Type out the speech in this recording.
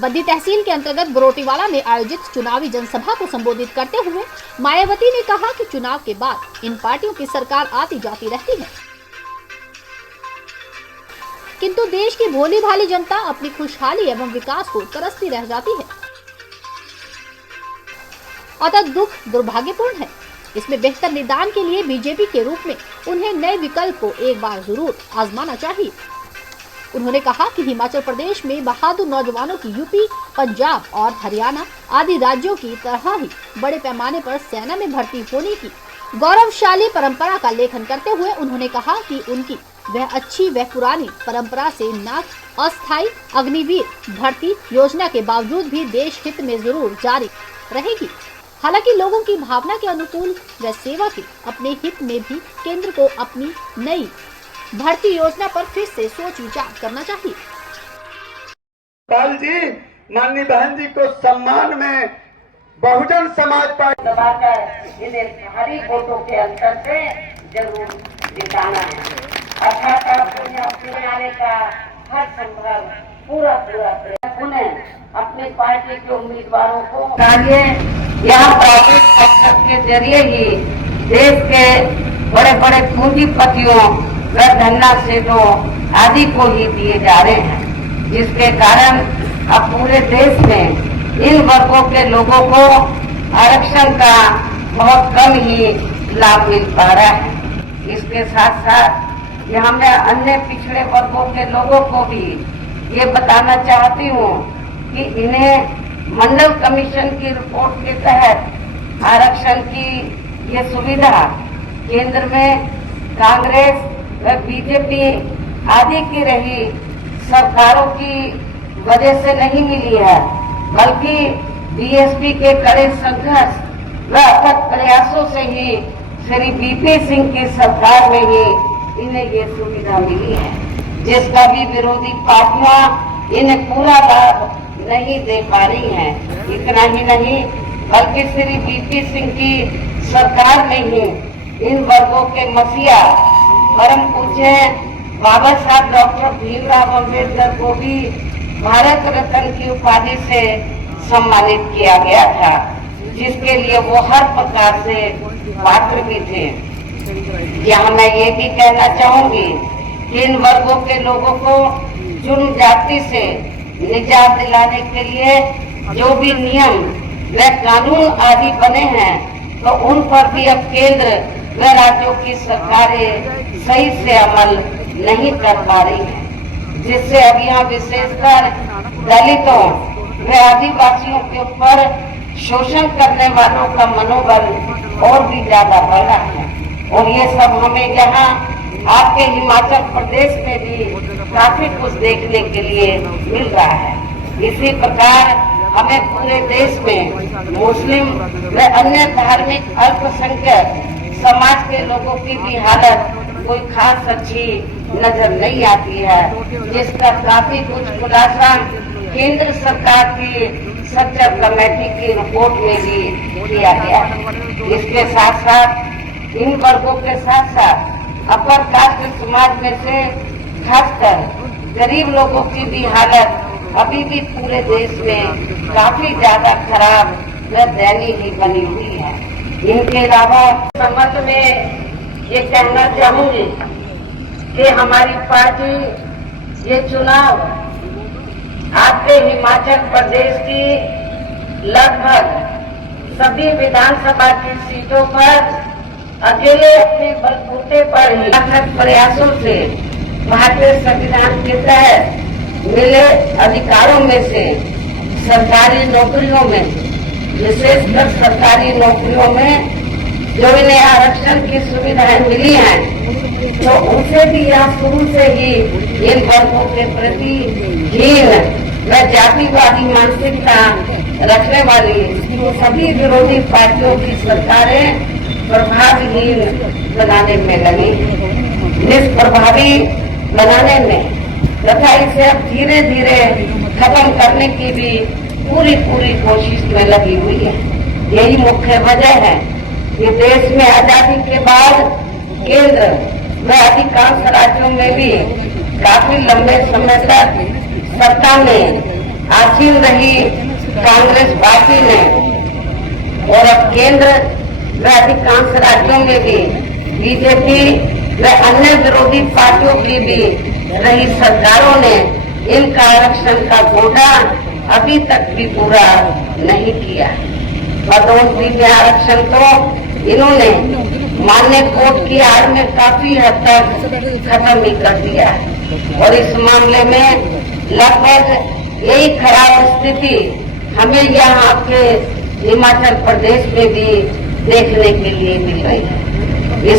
बद्दी तहसील के अंतर्गत बरोटीवाला में आयोजित चुनावी जनसभा को संबोधित करते हुए मायावती ने कहा कि चुनाव के बाद इन पार्टियों की सरकार आती जाती रहती है, किंतु देश की भोली भाली जनता अपनी खुशहाली एवं विकास को तरसती रह जाती है। अतः दुख दुर्भाग्यपूर्ण है। इसमें बेहतर निदान के लिए बीजेपी के रूप में उन्हें नए विकल्प को एक बार जरूर आजमाना चाहिए। उन्होंने कहा कि हिमाचल प्रदेश में बहादुर नौजवानों की यूपी, पंजाब और हरियाणा आदि राज्यों की तरह ही बड़े पैमाने पर सेना में भर्ती होने की गौरवशाली परंपरा का लेखन करते हुए उन्होंने कहा कि उनकी वह अच्छी व पुरानी परंपरा से न अस्थायी अग्निवीर भर्ती योजना के बावजूद भी देश हित में जरूर जारी रहेगी। हालांकि लोगों की भावना के अनुकूल व सेवा के अपने हित में भी केंद्र को अपनी नई भर्ती योजना पर फिर से सोच विचार करना चाहिए। पाल जी, माननीय बहन जी को सम्मान में बहुजन समाज पार्टी दबाकर इन्हें भारी वोटों के अंतर से जरूर जिताना है। अच्छा आने का हर संभव पूरा प्रयास उन्हें अपनी पार्टी के उम्मीदवारों को यहाँ प्राइवेट सेक्टर के जरिए ही देश के बड़े बड़े पूंजीपतियों व धन्ना सेठों आदि को ही दिए जा रहे हैं, जिसके कारण अब पूरे देश में इन वर्गों के लोगों को आरक्षण का बहुत कम ही लाभ मिल पा रहा है। इसके साथ साथ यहाँ मैं अन्य पिछड़े वर्गों के लोगों को भी ये बताना चाहती हूँ कि इन्हें मंडल कमीशन की रिपोर्ट के तहत आरक्षण की ये सुविधा केंद्र में कांग्रेस व बीजेपी आदि की रही सरकारों की वजह से नहीं मिली है, बल्कि बीएसपी के कड़े संघर्ष व अथक प्रयासों से ही श्री बीपी सिंह की सरकार में ही इन्हें ये सुविधा मिली है, जिसका भी विरोधी पार्टियां इन्हें पूरा लाभ नहीं दे पा रही हैं। इतना ही नहीं, बल्कि श्री बीपी सिंह की सरकार में ही इन वर्गों के मसीहा परम पूज्य बाबा साहब डॉक्टर भीमराव अम्बेडकर को भी भारत रत्न की उपाधि से सम्मानित किया गया था, जिसके लिए वो हर प्रकार से पात्र भी थे। यहाँ मैं ये भी कहना चाहूंगी कि इन वर्गों के लोगों को जुर्म जाति से निजात दिलाने के लिए जो भी नियम व कानून आदि बने हैं, तो उन पर भी अब केंद्र व राज्यों की सरकारें सही से अमल नहीं कर पा रही हैं, जिससे अब यहाँ विशेषकर दलितों व आदिवासियों के ऊपर शोषण करने वालों का मनोबल और भी ज्यादा बढ़ रहा है। और ये सब हमें यहाँ आपके हिमाचल प्रदेश में भी काफी कुछ देखने के लिए मिल रहा है। इसी प्रकार हमें पूरे देश में मुस्लिम व अन्य धार्मिक अल्पसंख्यक समाज के लोगों की भी हालत कोई खास अच्छी नजर नहीं आती है, जिसका काफी कुछ खुलासा केंद्र सरकार की सच्चर कमेटी की रिपोर्ट में भी किया गया है। इसके साथ साथ इन वर्गों के साथ साथ अपर कास्ट समाज में से खासकर गरीब लोगों की भी हालत अभी भी पूरे देश में काफी ज्यादा खराब व दयनीय बनी हुई है। इनके अलावा संबंध में ये कहना चाहूंगी कि हमारी पार्टी ये चुनाव आपके हिमाचल प्रदेश की लगभग सभी विधानसभा की सीटों पर अकेले अपने बलबूते पर ही अथक प्रयासों से भारतीय संविधान के तहत मिले अधिकारों में से सरकारी नौकरियों में, विशेषकर सरकारी नौकरियों में जो इन्हें आरक्षण की सुविधाएं मिली हैं, तो उनसे भी यहाँ शुरू से ही इन वर्गों के प्रति हीन व जातिवादी मानसिकता रखने वाली सभी विरोधी पार्टियों की सरकारें प्रभावहीन बनाने में लगी, निष्प्रभावी बनाने में तथा इसे अब धीरे धीरे खत्म करने की भी पूरी कोशिश में लगी हुई है। यही मुख्य वजह है कि देश में आजादी के बाद केंद्र व अधिकांश राज्यों में भी काफी लंबे समय तक सत्ता में आसीन रही कांग्रेस पार्टी ने और अब केंद्र व अधिकांश राज्यों में भी बीजेपी व अन्य विरोधी पार्टियों की भी रही सरकारों ने इनका आरक्षण का कोटा अभी तक भी पूरा नहीं किया। पदोन्नति में आरक्षण तो इन्होंने मान्य कोर्ट की आड़ में काफी हद तक खत्म ही कर दिया और इस मामले में लगभग यही खराब स्थिति हमें यहाँ के हिमाचल प्रदेश में भी देखने के लिए मिल रही है।